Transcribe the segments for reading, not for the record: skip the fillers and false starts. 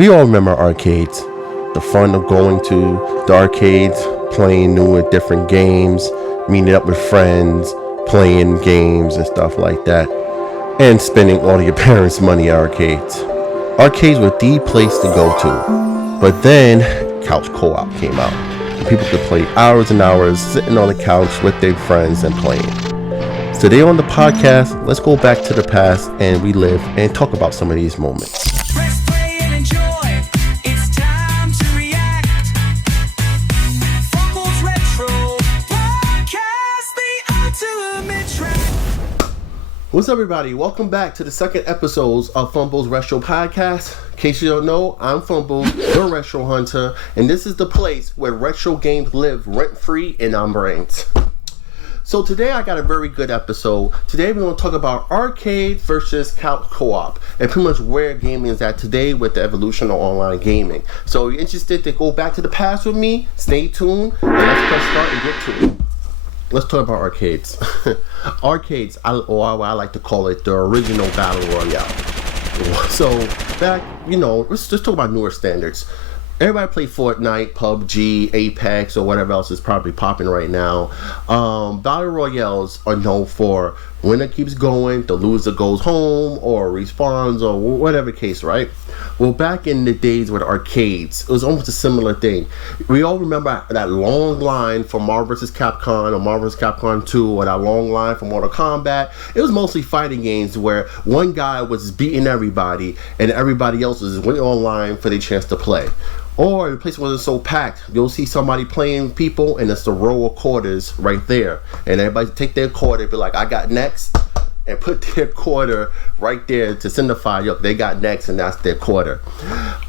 We all remember arcades. The fun of going to the arcades, playing new and different games, meeting up with friends, playing games and stuff like that, and spending all your parents' money at arcades. Arcades were the place to go to. But then couch co-op came out. And people could play hours and hours sitting on the couch with their friends and playing. So today on the podcast, let's go back to the past and relive and talk about some of these moments. Press play and enjoy. It's time to react. Fumblez Retro Podcast, the ultimate track. What's up, everybody? Welcome back to the second episode of Fumblez Retro Podcast. In case you don't know, I'm Fumblez, the Retro Hunter, and this is the place where retro games live rent-free in our brains. So today I got a very good episode. Today we're going to talk about arcade versus couch co-op and pretty much where gaming is at today with the evolution of online gaming. So if you're interested to go back to the past with me, stay tuned and let's press start and get to it. Let's talk about arcades. Arcades, or I like to call it the original Battle Royale. So back, let's just talk about newer standards. Everybody play Fortnite, PUBG, Apex, or whatever else is probably popping right now. Battle Royales are known for winner keeps going, the loser goes home, or respawns, or whatever case, right? Well, back in the days with arcades, it was almost a similar thing. We all remember that long line for Marvel vs. Capcom, or Marvel vs. Capcom 2, or that long line for Mortal Kombat. It was mostly fighting games where one guy was beating everybody, and everybody else was waiting online for their chance to play. Or the place wasn't so packed, you'll see somebody playing people and it's the row of quarters right there. And everybody take their quarter, be like, I got next, and put their quarter right there to signify, yo, they got next and that's their quarter.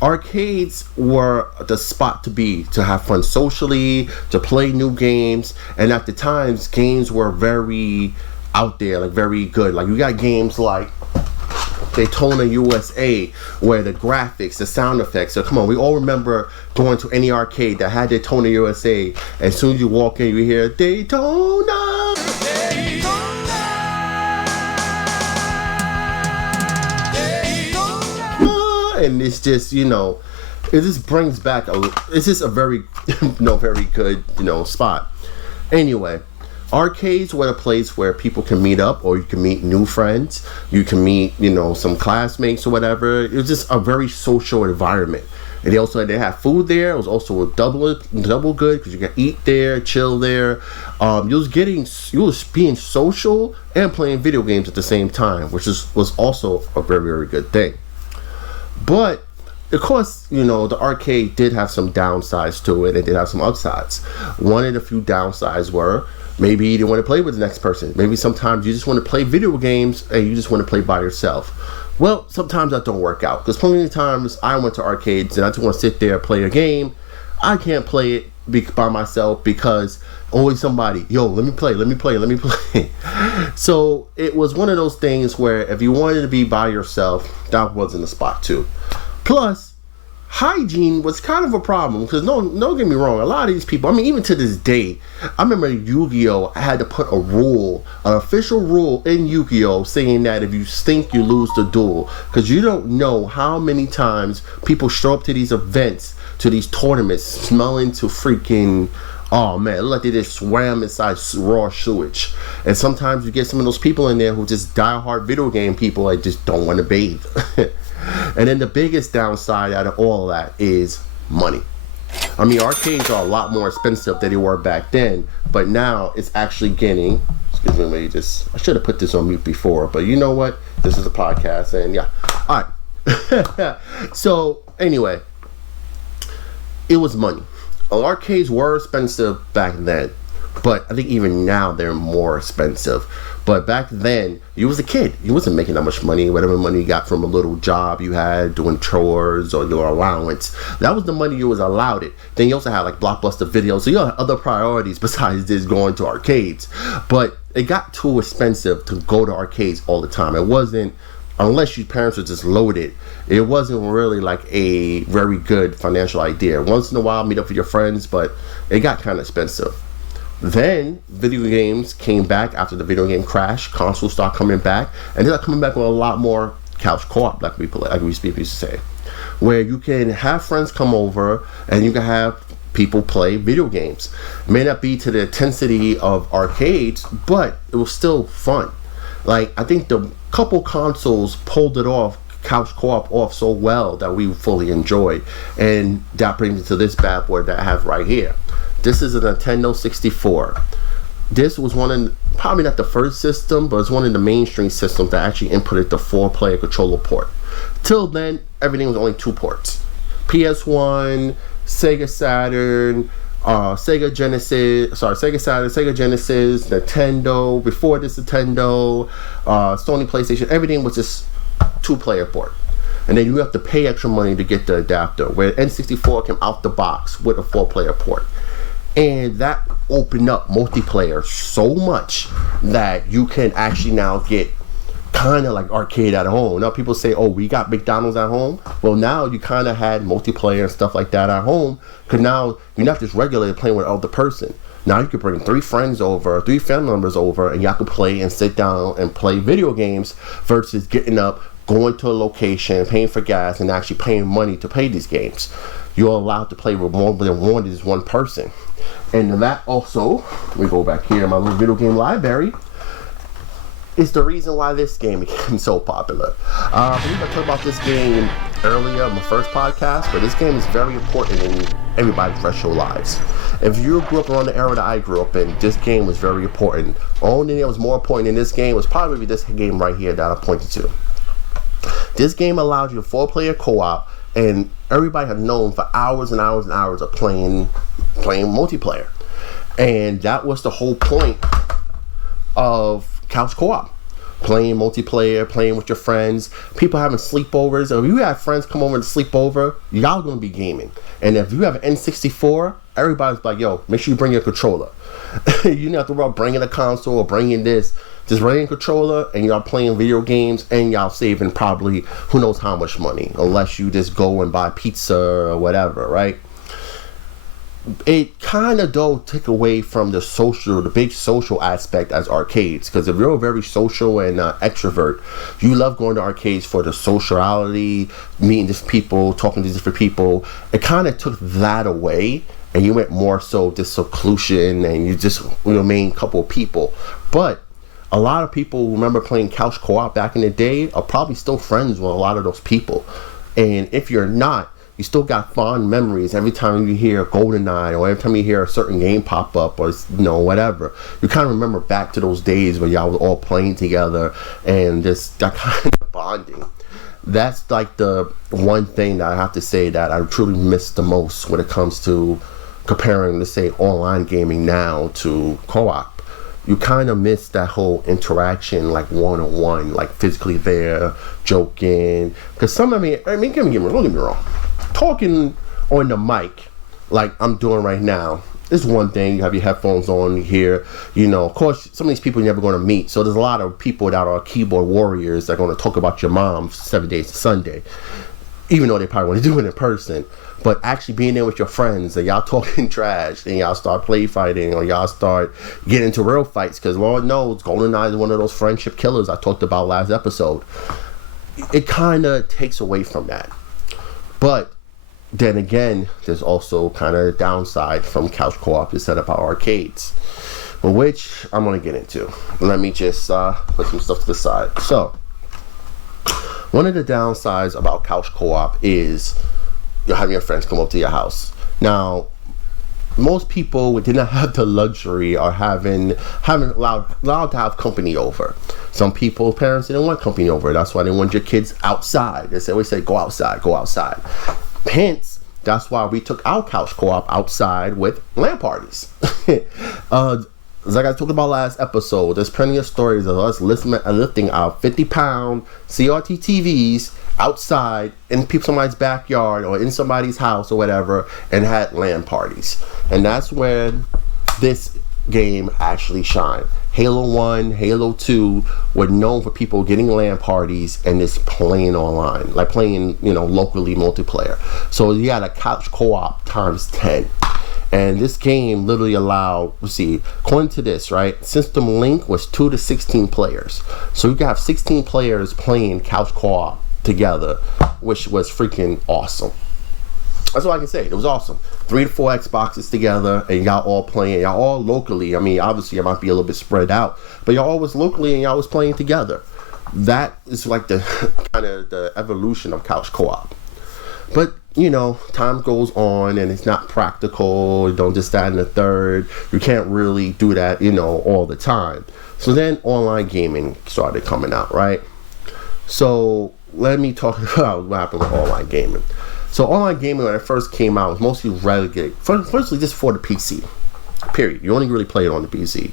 Arcades were the spot to be, to have fun socially, to play new games. And at the times, games were very out there, like very good. Like you got games like Daytona USA, where the graphics, the sound effects. So come on, we all remember going to any arcade that had Daytona USA. As soon as you walk in, you hear Daytona, Daytona, Daytona. And it's just, it just brings back it's just a very, very good, spot. Anyway. Arcades were a place where people can meet up, or you can meet new friends. You can meet, some classmates or whatever. It was just a very social environment. And they had food there. It was also a double good because you could eat there, chill there. You was being social and playing video games at the same time, which was also a very, very good thing. But of course, the arcade did have some downsides to it. It did have some upsides. One of the few downsides were maybe you didn't want to play with the next person. Maybe sometimes you just want to play video games and you just want to play by yourself. Well, sometimes that don't work out. Because plenty of times I went to arcades and I just want to sit there and play a game. I can't play it by myself because always somebody, yo, let me play. So it was one of those things where if you wanted to be by yourself, that wasn't the spot too. Plus, hygiene was kind of a problem because don't get me wrong, a lot of these people, even to this day, I remember Yu-Gi-Oh! Had to put an official rule in Yu-Gi-Oh! Saying that if you stink, you lose the duel, because you don't know how many times people show up to these events, to these tournaments, smelling to freaking, oh man, it look like they just swam inside raw sewage. And sometimes you get some of those people in there who just die-hard video game people that just don't want to bathe. And then the biggest downside out of all of that is money. Arcades are a lot more expensive than they were back then, but now it's actually getting, I should have put this on mute before, but you know what? This is a podcast, and yeah. All right. So, anyway, it was money. Arcades were expensive back then, but I think even now they're more expensive. But back then, you was a kid. You wasn't making that much money. Whatever money you got from a little job you had doing chores or your allowance, that was the money you was allowed it. Then you also had like Blockbuster videos. So you had other priorities besides just going to arcades. But it got too expensive to go to arcades all the time. It wasn't, unless your parents were just loaded, it wasn't really like a very good financial idea. Once in a while, meet up with your friends, but it got kind of expensive. Then video games came back after the video game crash. Consoles start coming back, and they're coming back with a lot more couch co-op, like we used to say. where you can have friends come over and you can have people play video games. It may not be to the intensity of arcades, but it was still fun. Like, I think the couple consoles pulled it off, couch co-op off so well that we fully enjoyed. And that brings me to this bad boy that I have right here. This is a Nintendo 64. This was probably not the first system, but it's one of the mainstream systems that actually inputted the 4-player controller port. Till then, everything was only 2 ports. PS1, Sega Saturn, Sega Saturn, Sega Genesis, Nintendo, before this Nintendo, Sony PlayStation, everything was just 2-player port. And then you have to pay extra money to get the adapter, where N64 came out the box with a 4-player port. And that opened up multiplayer so much that you can actually now get kind of like arcade at home. Now people say, oh, we got McDonald's at home. Well, now you kind of had multiplayer and stuff like that at home, because now you're not just regularly playing with another person. Now you could bring 3 friends over, 3 family members over, and y'all could play and sit down and play video games versus getting up, going to a location, paying for gas, and actually paying money to play these games. You're allowed to play with more than one person. And that also, we go back here in my little video game library, is the reason why this game became so popular. I believe I talked about this game earlier in my first podcast, but this game is very important in everybody's retro lives. If you grew up around the era that I grew up in, this game was very important. The only thing that was more important in this game was probably this game right here that I pointed to. This game allowed you 4-player co-op, and everybody had known for hours and hours and hours of playing multiplayer. And that was the whole point of couch co-op. Playing multiplayer, playing with your friends, people having sleepovers. If you have friends come over to sleep over, y'all gonna be gaming. And if you have an N64, everybody's like, yo, make sure you bring your controller. You don't have to worry about bringing a console or bringing this. Just bring a controller and y'all playing video games, and y'all saving probably who knows how much money, unless you just go and buy pizza or whatever, right? It kind of though took away from the big social aspect as arcades, because if you're a very social and extrovert, you love going to arcades for the sociality, meeting different people, talking to different people. It kind of took that away, and you went more so this seclusion, and you just main couple of people. But a lot of people remember playing couch co-op back in the day are probably still friends with a lot of those people. And if you're not, you still got fond memories every time you hear GoldenEye, or every time you hear a certain game pop up, or whatever. You kind of remember back to those days where y'all were all playing together and just that kind of bonding. That's like the one thing that I have to say that I truly miss the most when it comes to comparing, let's say, online gaming now to co-op. You kind of miss that whole interaction, like one-on-one, like physically there, joking. Because don't get me wrong. Talking on the mic, like I'm doing right now, is one thing. You have your headphones on here. Of course, some of these people you're never going to meet. So there's a lot of people that are keyboard warriors that are going to talk about your mom 7 days to Sunday, even though they probably want to do it in person. But actually being there with your friends and y'all talking trash and y'all start play fighting, or y'all start getting into real fights, because Lord knows GoldenEye is one of those friendship killers I talked about last episode. It kind of takes away from that. But then again, there's also kind of a downside from couch co-op is set up our arcades, which I'm going to get into. Let me just put some stuff to the side. So, one of the downsides about couch co-op is you're having your friends come up to your house. Now, most people did not have the luxury or having allowed to have company over. Some people, parents didn't want company over. That's why they want your kids outside. They always say, go outside, go outside. Hence, that's why we took our couch co-op outside with LAN parties. Like I talked about last episode, there's plenty of stories of us lifting our 50-pound CRT TVs outside in somebody's backyard or in somebody's house or whatever, and had LAN parties. And that's when this game actually shined. Halo 1, Halo 2 were known for people getting LAN parties and just playing online, like playing, locally multiplayer. So you had a couch co-op times 10. And this game literally allowed, according to this, right, system link was 2 to 16 players. So you got 16 players playing couch co-op together, which was freaking awesome. That's all I can say. It was awesome. 3 to 4 Xboxes together, and y'all all playing. Y'all all locally. I mean, obviously, it might be a little bit spread out, but y'all all was locally, and y'all was playing together. That is like the kind of the evolution of couch co-op. But, you know, time goes on, and it's not practical. You don't just that and the third. You can't really do that, you know, all the time. So then online gaming started coming out, right? So let me talk about what happened with online gaming. So online gaming, when it first came out, was mostly relegated. Firstly, just for the PC. Period. You only really play it on the PC.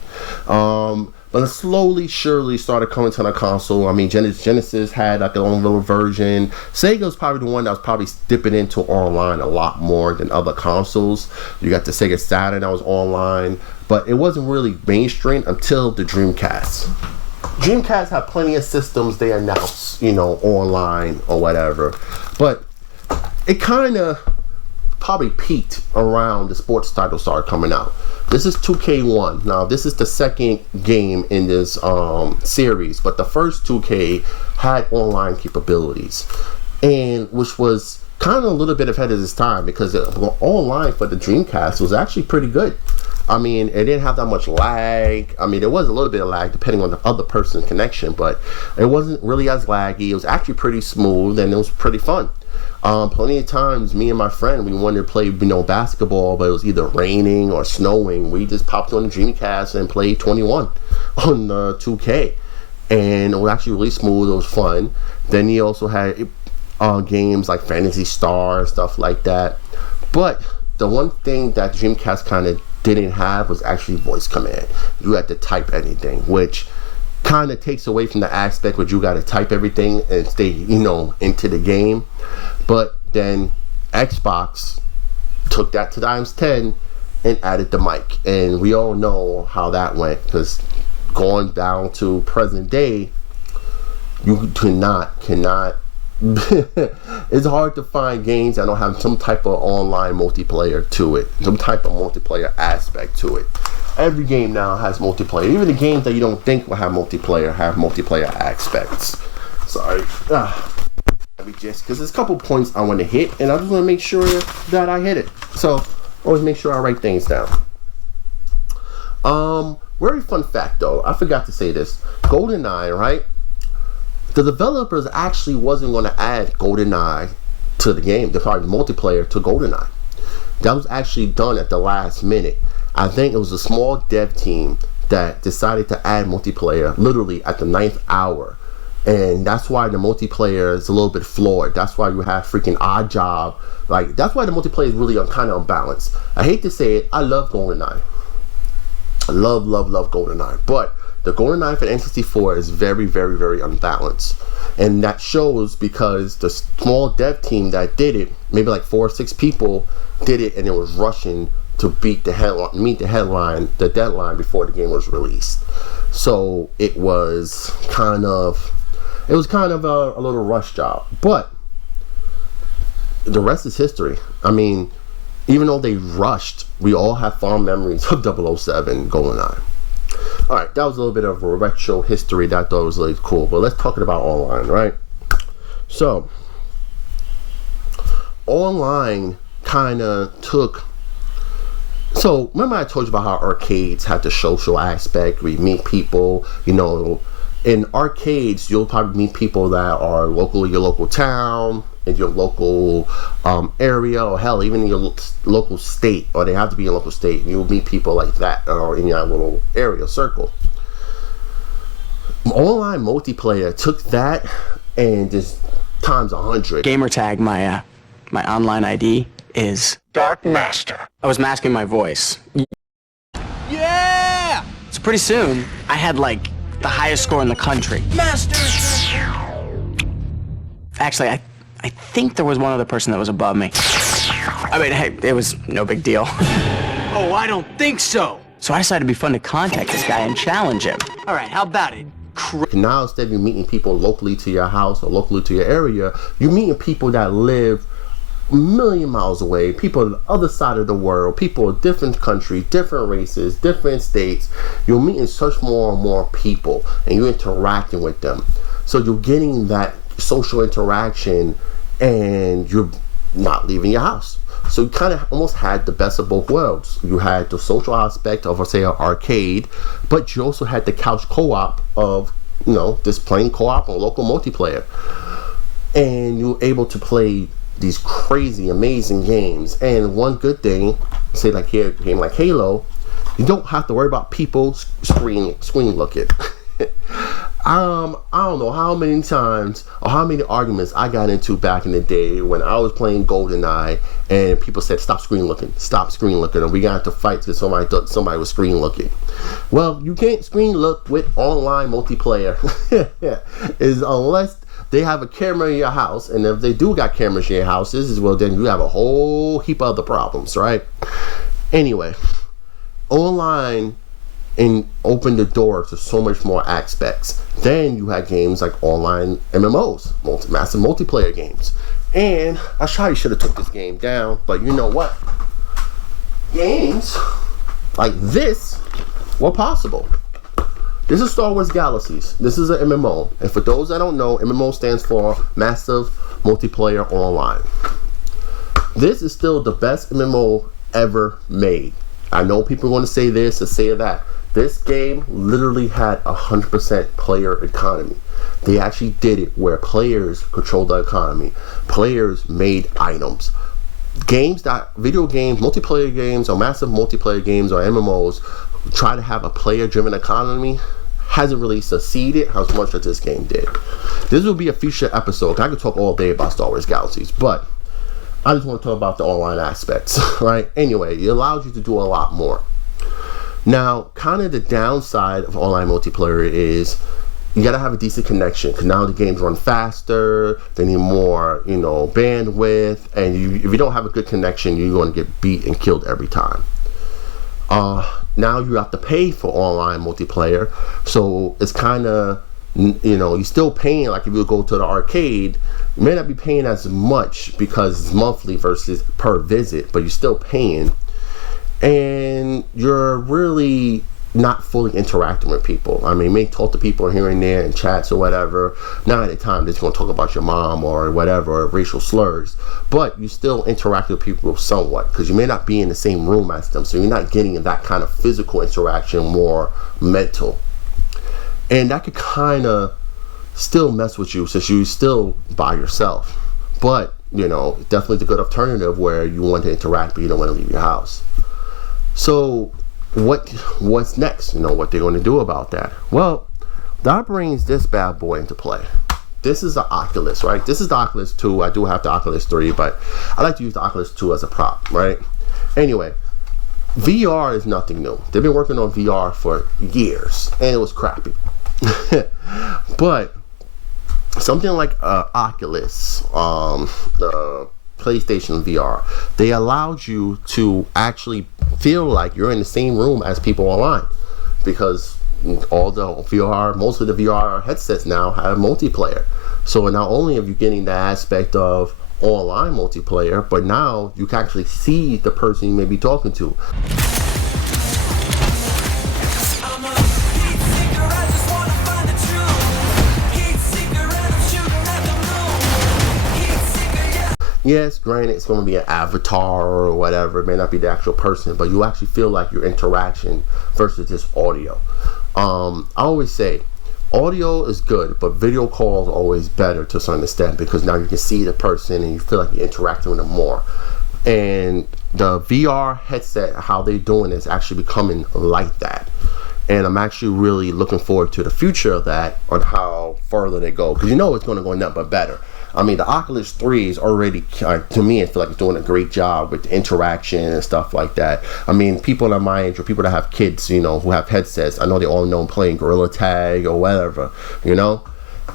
But it slowly, surely started coming to the console. I mean, Genesis had like their own little version. Sega was probably the one that was probably dipping into online a lot more than other consoles. You got the Sega Saturn that was online, but it wasn't really mainstream until the Dreamcast. Dreamcast had plenty of systems they announced, you know, online or whatever. But it kind of probably peaked around the sports title started coming out. This is 2K1. Now, this is the second game in this series, but the first 2K had online capabilities, and which was kind of a little bit ahead of its time because online for the Dreamcast was actually pretty good. I mean, it didn't have that much lag. I mean, there was a little bit of lag depending on the other person's connection, but it wasn't really as laggy. It was actually pretty smooth, and it was pretty fun. Plenty of times, me and my friend, we wanted to play, you know, basketball, but it was either raining or snowing. We just popped on the Dreamcast and played 21 on 2K, and it was actually really smooth. It was fun. Then he also had games like Phantasy Star and stuff like that. But the one thing that Dreamcast kind of didn't have was actually voice command. You had to type anything, which kind of takes away from the aspect where you got to type everything and stay, you know, into the game. But then Xbox took that to times 10 and added the mic, and we all know how that went, because going down to present day, you cannot it's hard to find games that don't have some type of online multiplayer to it, some type of multiplayer aspect to it. Every game now has multiplayer. Even the games that you don't think will have multiplayer aspects. Sorry. Just because there's a couple points I want to hit, and I just want to make sure that I hit it. So always make sure I write things down. Very fun fact though, I forgot to say this. GoldenEye, right? The developers actually wasn't going to add GoldenEye to the game. They probably multiplayer to GoldenEye. That was actually done at the last minute. I think it was a small dev team that decided to add multiplayer literally at the 9th hour. And that's why the multiplayer is a little bit flawed. That's why you have freaking Odd Job. Like, that's why the multiplayer is really kind of unbalanced. I hate to say it, I love GoldenEye. I love GoldenEye. But the GoldenEye for N64 is very, very, very unbalanced. And that shows because the small dev team that did it, maybe like 4 or 6 people did it, and it was rushing to meet the deadline before the game was released. So it was kind of a little rush job, but the rest is history. I mean, even though they rushed, we all have fond memories of 007 GoldenEye. Alright, that was a little bit of a retro history that I thought was really cool, but let's talk about online, right? So, online kind of took... So, remember I told you about how arcades had the social aspect, we meet people, you know. In arcades, you'll probably meet people that are local in your local town, in your local area, or hell, even in your local state, or they have to be in a local state. You'll meet people like that, or in your little area circle. Online multiplayer took that and just times 100. Gamertag, my online ID is Dark Master. I was masking my voice. Yeah! So pretty soon, I had like the highest score in the country. Master! Actually, I think there was one other person that was above me. I mean, hey, it was no big deal. Oh, I don't think so. So I decided it'd be fun to contact this guy and challenge him. All right, how about it? Now, instead of you meeting people locally to your house or locally to your area, you're meeting people that live a million miles away, people on the other side of the world, people in different countries, different races, different states. You're meeting such more and more people, and you're interacting with them. So you're getting that social interaction, and you're not leaving your house. So you kind of almost had the best of both worlds. You had the social aspect of, say, an arcade, but you also had the couch co-op of, just playing co-op or local multiplayer. And you were able to play these crazy, amazing games. And one good thing, say like here, a game like Halo, you don't have to worry about people screen looking. I don't know how many times or how many arguments I got into back in the day when I was playing GoldenEye and people said, stop screen looking, and we got into fights because somebody thought somebody was screen looking. Well, you can't screen look with online multiplayer is unless they have a camera in your house, and if they do got cameras in your houses, well, then you have a whole heap of other problems, right? Anyway, online and opened the door to so much more aspects. Then you had games like online MMOs, massive multiplayer games. And I probably should have took this game down, but you know what? Games like this were possible. This is Star Wars Galaxies. This is an MMO. And for those that don't know, MMO stands for Massive Multiplayer Online. This is still the best MMO ever made. I know people are going to say this and say that. This game literally had 100% player economy. They actually did it where players controlled the economy. Players made items. Video games, multiplayer games, or massive multiplayer games, or MMOs try to have a player-driven economy hasn't really succeeded as much as this game did. This will be a future episode. I could talk all day about Star Wars Galaxies, but I just want to talk about the online aspects, right? Anyway, it allows you to do a lot more. Now, kind of the downside of online multiplayer is you gotta have a decent connection, because now the games run faster, they need more, bandwidth, and if you don't have a good connection, you're going to get beat and killed every time. Now you have to pay for online multiplayer, so it's kind of, you're still paying. Like if you go to the arcade, you may not be paying as much because it's monthly versus per visit, but you're still paying, and you're really not fully interacting with people. I mean, you may talk to people here and there in chats or whatever. Not at the time they're just going to talk about your mom or whatever, or racial slurs, but you still interact with people somewhat, because you may not be in the same room as them, so you're not getting that kind of physical interaction, more mental. And that could kind of still mess with you since you're still by yourself. But, definitely the good alternative where you want to interact but you don't want to leave your house. So what's next? What they're going to do about that? Well, that brings this bad boy into play. This is the Oculus, right? This is the Oculus 2. I do have the Oculus 3, but I like to use the Oculus 2 as a prop, right? Anyway, VR is nothing new. They've been working on VR for years, and it was crappy. But something like Oculus, the PlayStation VR, they allowed you to actually feel like you're in the same room as people online, because most of the VR headsets now have multiplayer. So not only are you getting the aspect of online multiplayer, but now you can actually see the person you may be talking to. Yes, granted, it's going to be an avatar or whatever. It may not be the actual person, but you actually feel like your interaction versus just audio. I always say audio is good, but video call is always better to some extent, because now you can see the person and you feel like you're interacting with them more. And the VR headset, how they're doing is actually becoming like that. And I'm actually really looking forward to the future of that, on how further they go, because it's going to go nothing but better. I mean, the Oculus 3 is already, to me, I feel like it's doing a great job with interaction and stuff like that. I mean, people at my age, or people that have kids, who have headsets, I know they all know playing Gorilla Tag or whatever,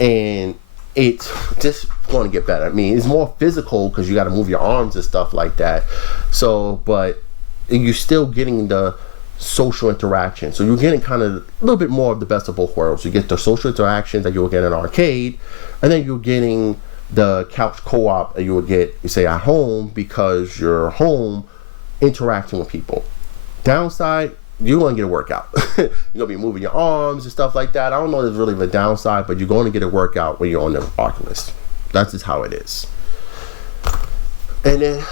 and it's just going to get better. I mean, it's more physical because you got to move your arms and stuff like that. So, but you're still getting the social interaction. So you're getting kind of a little bit more of the best of both worlds. You get the social interaction that you'll get in an arcade, and then you're getting the couch co-op that you would get, say, at home, because you're home interacting with people. Downside, you're going to get a workout. You're going to be moving your arms and stuff like that. I don't know if there's really a downside, but you're going to get a workout when you're on the Oculus. That's just how it is. And then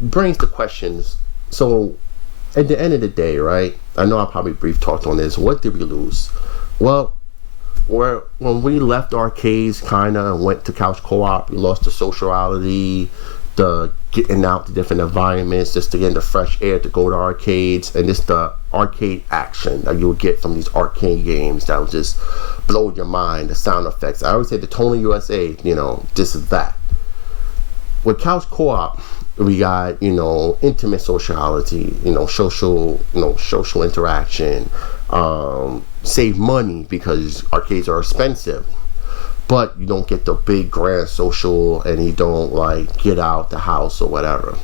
brings the questions. So at the end of the day, right? I know I probably brief talked on this. What did we lose? Well, when we left arcades kind of and went to couch co-op, we lost the sociality, the getting out to different environments, just to get in the fresh air to go to arcades, and just the arcade action that you would get from these arcade games that would just blow your mind, the sound effects. I always say the Tony USA, this is that. With couch co-op, we got, intimate sociality, social interaction, save money because arcades are expensive, but you don't get the big grand social, and you don't get out the house or whatever.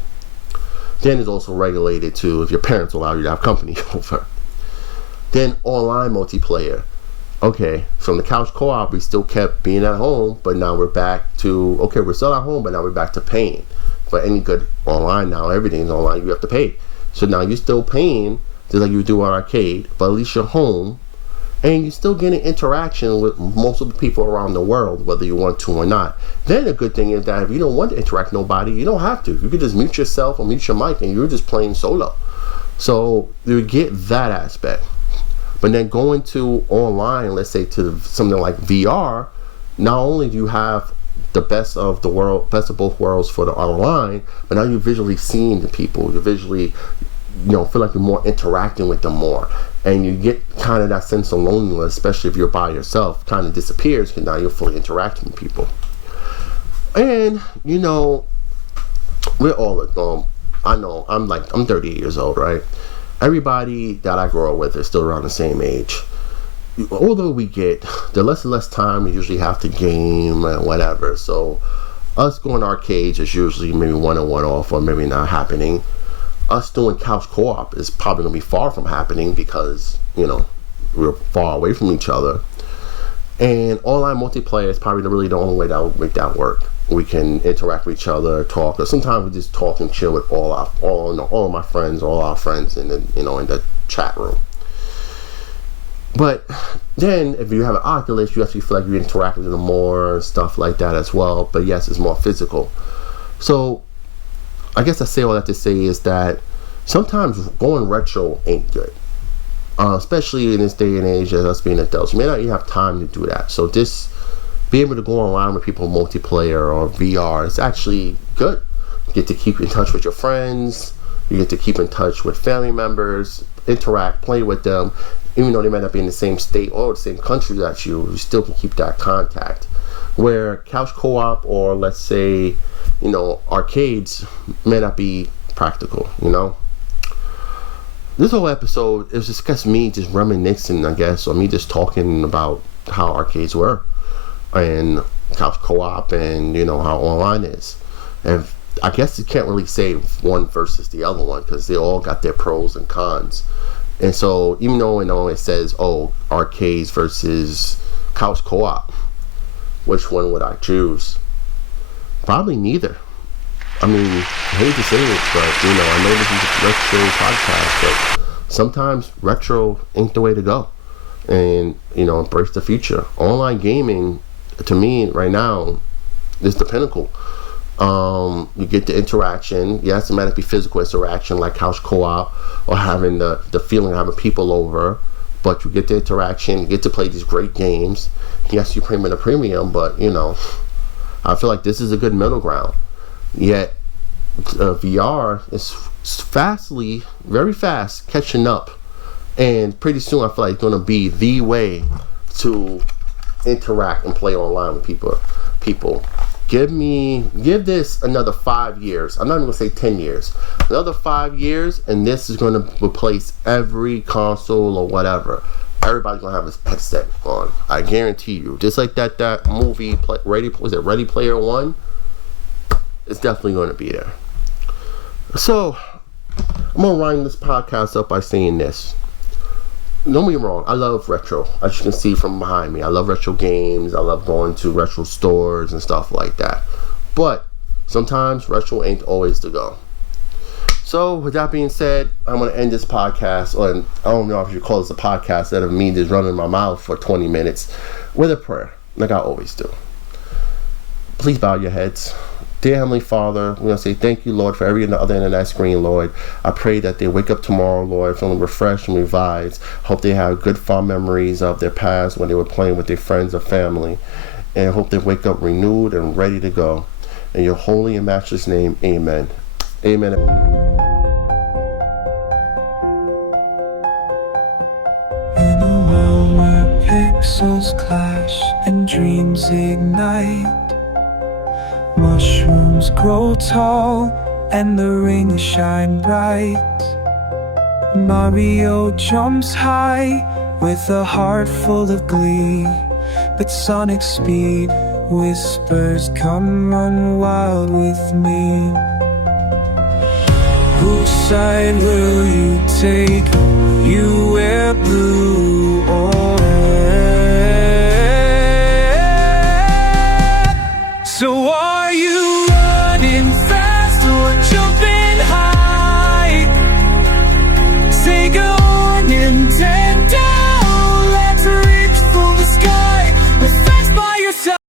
Then it's also regulated too if your parents allow you to have company over. Then online multiplayer. Okay, from the couch co-op, we still kept being at home, but now we're back to, okay, we're still at home, but now we're back to paying. For any good online now, everything's online, you have to pay. So now you're still paying, just like you do on arcade, but at least you're home, and you're still getting interaction with most of the people around the world, whether you want to or not. Then the good thing is that if you don't want to interact with nobody, you don't have to. You can just mute yourself or mute your mic, and you're just playing solo. So you get that aspect. But then going to online, let's say to something like VR, not only do you have the best of both worlds for the online, but now you're visually seeing the people. You're visually, feel like you're more interacting with them more. And you get kind of that sense of loneliness, especially if you're by yourself, kind of disappears because now you're fully interacting with people. And, we're all, I know, I'm 38 years old, right? Everybody that I grow up with is still around the same age. The older we get, the less and less time we usually have to game and whatever. So us going to arcades is usually maybe one on one off, or maybe not happening. Us doing couch co-op is probably going to be far from happening because, we're far away from each other. And online multiplayer is probably really the only way that will make that work. We can interact with each other, talk, or sometimes we just talk and chill with all of my friends, all our friends in the chat room. But then if you have an Oculus, you actually feel like you interact with them more and stuff like that as well. But yes, it's more physical. So I guess I say all that to say is that sometimes going retro ain't good. Especially in this day and age as us being adults. You may not even have time to do that. So being able to go online with people multiplayer or VR is actually good. You get to keep in touch with your friends. You get to keep in touch with family members, interact, play with them. Even though they might not be in the same state or the same country that you still can keep that contact. Where couch co-op or let's say, arcades may not be practical, This whole episode is just me just reminiscing, I guess, or me just talking about how arcades were. And couch co-op and how online is. And I guess you can't really say one versus the other one because they all got their pros and cons. And so even though it says arcades versus couch co-op, which one would I choose? Probably neither. I mean, I hate to say it, but I know this is a retro podcast, but sometimes retro ain't the way to go. And embrace the future. Online gaming, to me right now, is the pinnacle. You get the interaction. Yes, it might not be physical interaction like couch co-op or having the feeling of having people over, but you get the interaction. You get to play these great games. Yes, you pay a premium, but I feel like this is a good middle ground. Yet VR is very fast catching up, and pretty soon I feel like it's going to be the way to interact and play online with people. Give this another 5 years. I'm not even gonna say 10 years. Another 5 years, and this is gonna replace every console or whatever. Everybody's gonna have a headset on. I guarantee you. Just like that movie, Ready Player One? It's definitely gonna be there. So, I'm gonna wind this podcast up by saying this. Don't get me wrong, I love retro. As you can see from behind me, I love retro games. I love going to retro stores and stuff like that. But sometimes retro ain't always the go. So, with that being said, I'm going to end this podcast, or I don't know if you call this a podcast instead of me just running my mouth for 20 minutes, with a prayer, like I always do. Please bow your heads. Dear Heavenly Father, we're going to say thank you, Lord, for every other end of that screen, Lord. I pray that they wake up tomorrow, Lord, feeling refreshed and revived. Hope they have good, fond memories of their past when they were playing with their friends or family. And I hope they wake up renewed and ready to go. In your holy and matchless name, amen. Amen. In a world where pixels clash and dreams ignite, mushrooms grow tall and the rings shine bright. Mario jumps high with a heart full of glee, but Sonic's speed whispers, come run wild with me. Whose side will you take? You wear blue